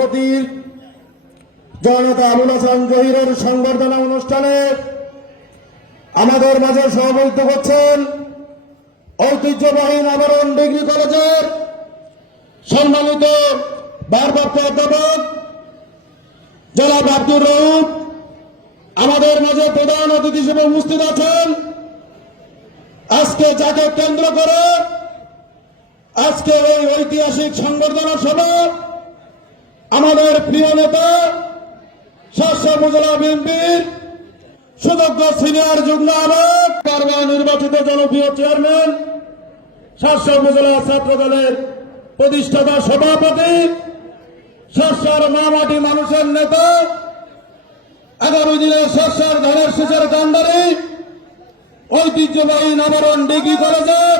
সভাপতি জনতা আবুল হাসান জহিরের সংবর্ধনা অনুষ্ঠানে আমাদের মাঝে সভাপতিত্ব করছেন ঐতিহ্যবাহী নবরণ ডিগ্রি কলেজের সম্মানিত ভারপ্রাপ্ত অধ্যাপক জনাব আব্দুর রউফ, আমাদের মাঝে প্রধান অতিথি হিসেবে উপস্থিত আছেন। আজকে যাকে কেন্দ্র করে আজকে ওই ঐতিহাসিক সংবর্ধনা সভা আমাদের প্রিয় নেতা, শাসক উপজেলা বিএনপির সুযোগ্য সিনিয়র যুগ্ম আহ্বায়ক কারবা নির্বাচিত জনপ্রিয় চেয়ারম্যান, শাসক উপজেলা ছাত্র দলের প্রতিষ্ঠাতা সভাপতি শাসার মামাটি মানুষের নেতা, আগামী দিনে শাসার ধানের শেষের কান্দারি ঐতিহ্যবাহী নবরণ ডিগ্রি কলেজের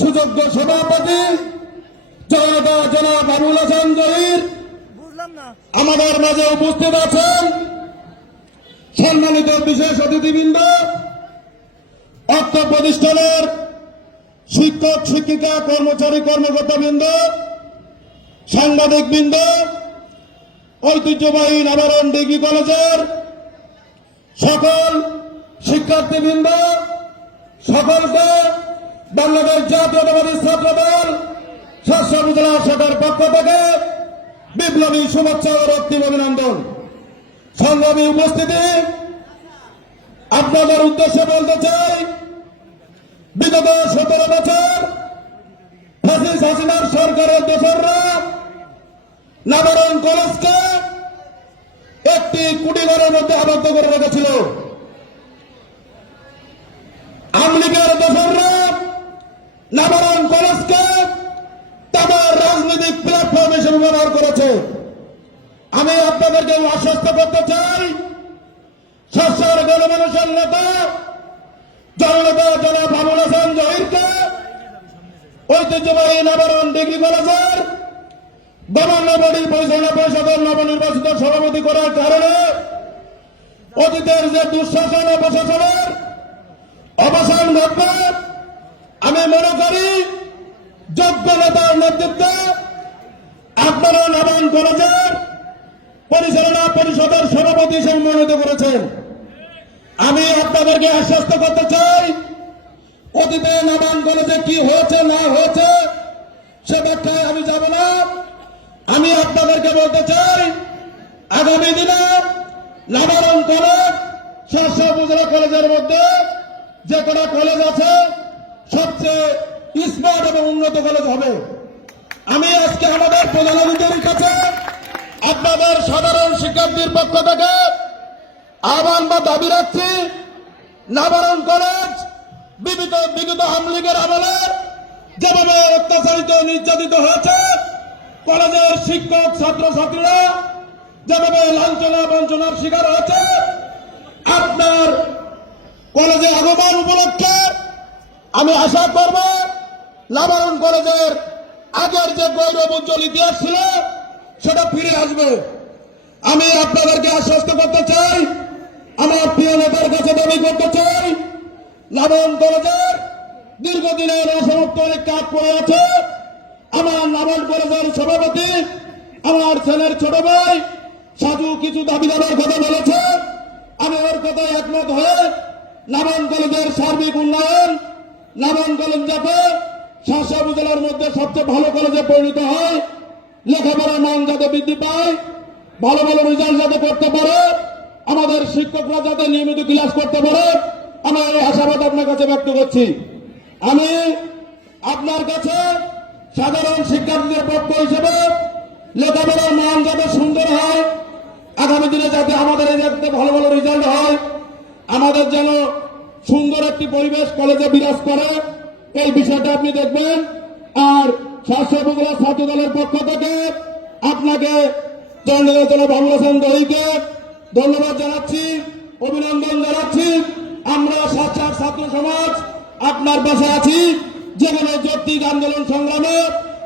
সুযোগ্য সভাপতি জনতা জনাব আবুল হাসান জহির। আমাদের মাঝে উপস্থিত আছেন সম্মানিত বিশেষ অতিথিবৃন্দ অর্থ প্রতিষ্ঠানের শিক্ষক শিক্ষিকা কর্মচারী কর্মকর্তা বৃন্দ সাংবাদিক বৃন্দ ঐতিহ্যবাহী নবরণ ডিগ্রি কলেজের সকল শিক্ষার্থীবৃন্দ সকলকে বাংলাদেশ জাতীয়তাবাদী ছাত্র দল শস্য উপজেলা শাখার পক্ষ বিপ্লবী শুভেচ্ছা ও রক্তিম অভিনন্দন। সংগ্রামী উপস্থিতি, আপনাদের উদ্দেশ্যে বলতে চাই, বিগত সতেরো বছর ফ্যাসিস হাসিনার সরকারের দোসররা নাবারণ কলেজকে একটি কুটিঘরের মধ্যে আবদ্ধ করে রেখেছিল। আমলিগের দোসররা নাবারণ করেছে। আমি আপনাদেরকে আশ্বস্ত করতে চাই শস্যের গণমানুষের নেতা, জননেতা জনাব আবুল হাসান জহিরকে ঐতিহ্যবাহী নবরণ ডিগ্রি কলেজের গভর্নর বডি পরিচালনা পরিষদের নবনির্বাচিত সভাপতি করার কারণে অতীতের যে দুঃশাসন ও প্রশাসনের অবসান ঘটবে, আমি মনে করি যোগ্য নেতার নেতৃত্বে আপনারা নবান কলেজের পরিচালনা পরিষদের সভাপতি হিসেবে মনোনীত করেছেন। আমি আপনাদেরকে আশ্বস্ত করতে চাই, অতীতে নবান কলেজে কি হয়েছে, না হয়েছে, সে ব্যাখ্যায় আমি যাব না। আমি আপনাদেরকে বলতে চাই, আগামী দিনে নাবারণ কলেজ শাসক উপজেলা কলেজের মধ্যে যে কটা কলেজ আছে, সবচেয়ে স্মার্ট এবং উন্নত কলেজ হবে। আমি আজকে আমাদের প্রধান অতিথির কাছে আপনাদের সাধারণ শিক্ষার্থীর পক্ষ থেকে আহ্বান বা দাবি রাখছি। নাবারণ কলেজ বিগত বিগত আমলিগের আমলে যেভাবে অত্যাচারিত নির্যাতিত হয়েছে, কলেজের শিক্ষক, ছাত্রছাত্রীরা যেভাবে লাঞ্ছনা, বঞ্চনার শিকার হয়েছে, আপনার কলেজে আগমন উপলক্ষে আমি আশা করব লাবারণ কলেজের আগের যে গৌরব উজ্জ্বল ইতিহাস ছিল, সেটা ফিরে আসবে। আমি আপনাদেরকে আশ্বস্ত করতে চাই আমার প্রিয় নেতার কাছে দাবি করতে চাই লাবণ কলেজের দীর্ঘদিনের অসমাপ্ত অনেক কাজ পড়ে আছে। আমার লাবণ কলেজের সভাপতি, আমার ছেলের ছোট ভাই, সাধু কিছু দাবি দাবার কথা বলেছে। আমি ওর কথায় একমত হয়ে লাবণ কলেজের সার্বিক উন্নয়ন লাবণ কলেজ যাতে শাসক উপজেলার মধ্যে সবচেয়ে ভালো কলেজে পরিণত হয়। লেখাপড়ার মান যাতে বৃদ্ধি পায়, ভালো ভালো রেজাল্ট যাতে করতে পারে, আমাদের শিক্ষকরা যাতে নিয়মিত ক্লাস করতে পারে, আমি এই আশাবাদ আপনার কাছে ব্যক্ত করছি। আমি আপনার কাছে সাধারণ শিক্ষার্থীদের পক্ষ হিসেবে লেখাপড়ার মান যাতে সুন্দর হয়, আগামী দিনে যাতে আমাদের যাতে ভালো ভালো রেজাল্ট হয়, আমাদের যেন সুন্দর একটি পরিবেশ কলেজে বিরাজ করে এই বিষয়টা আপনি দেখবেন। আর স্বাস্থ্য উপজেলা ছাত্র দলের পক্ষ থেকে আপনাকে ধন্যবাদ জানাচ্ছি, অভিনন্দন জানাচ্ছি। আমরা সাতটার ছাত্র সমাজ আপনার পাশে আছি। যেখানে যৌক্তিক আন্দোলন সংগ্রামে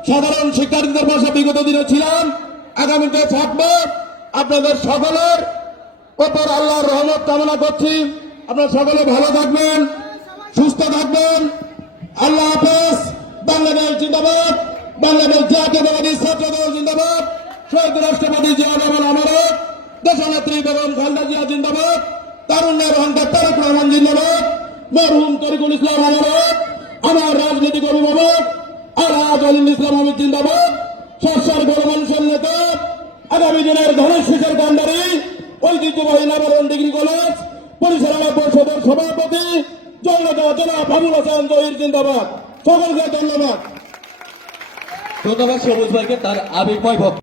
সাধারণ শিক্ষার্থীদের পাশে বিগত দিনে ছিলাম। আগামীতে থাকব। আপনাদের সকলের ওপর আল্লাহর রহমত কামনা করছি। আপনারা সকলে ভালো থাকবেন, সুস্থ থাকবেন। আল্লাহ হাফেজ বাংলাদেশ জিন্দাবাদ বাংলাদেশ জাতীয়তাবাদী ছাত্র দল জিন্দাবাদ, শহীদ রাষ্ট্রপতি জিয়া রহমান আমারত দেশনেত্রী বেগম খালেদা জিয়া জিন্দাবাদ তারুণ্যের অহংকার তারেক রহমান জিন্দাবাদ, মরহুম তরিকুল ইসলাম আমারত আমার রাজনৈতিক অভিভাবক আলহাজ আলিম ইসলাম আমির জিন্দাবাদ, সরকার গণমানুষের নেতা আগামী দিনের ধনেশ শিখের ঐতিহ্যবাহী নাবারণ ডিগ্রি কলেজ, পরিচালনা পরিষদের সভাপতি জনাব আবুল হাসান জহির জিন্দাবাদ। সকলকে ধন্যবাদ। ধন্যবাদ সবুজ ভাইকে তার আবেগময় বক্তব্য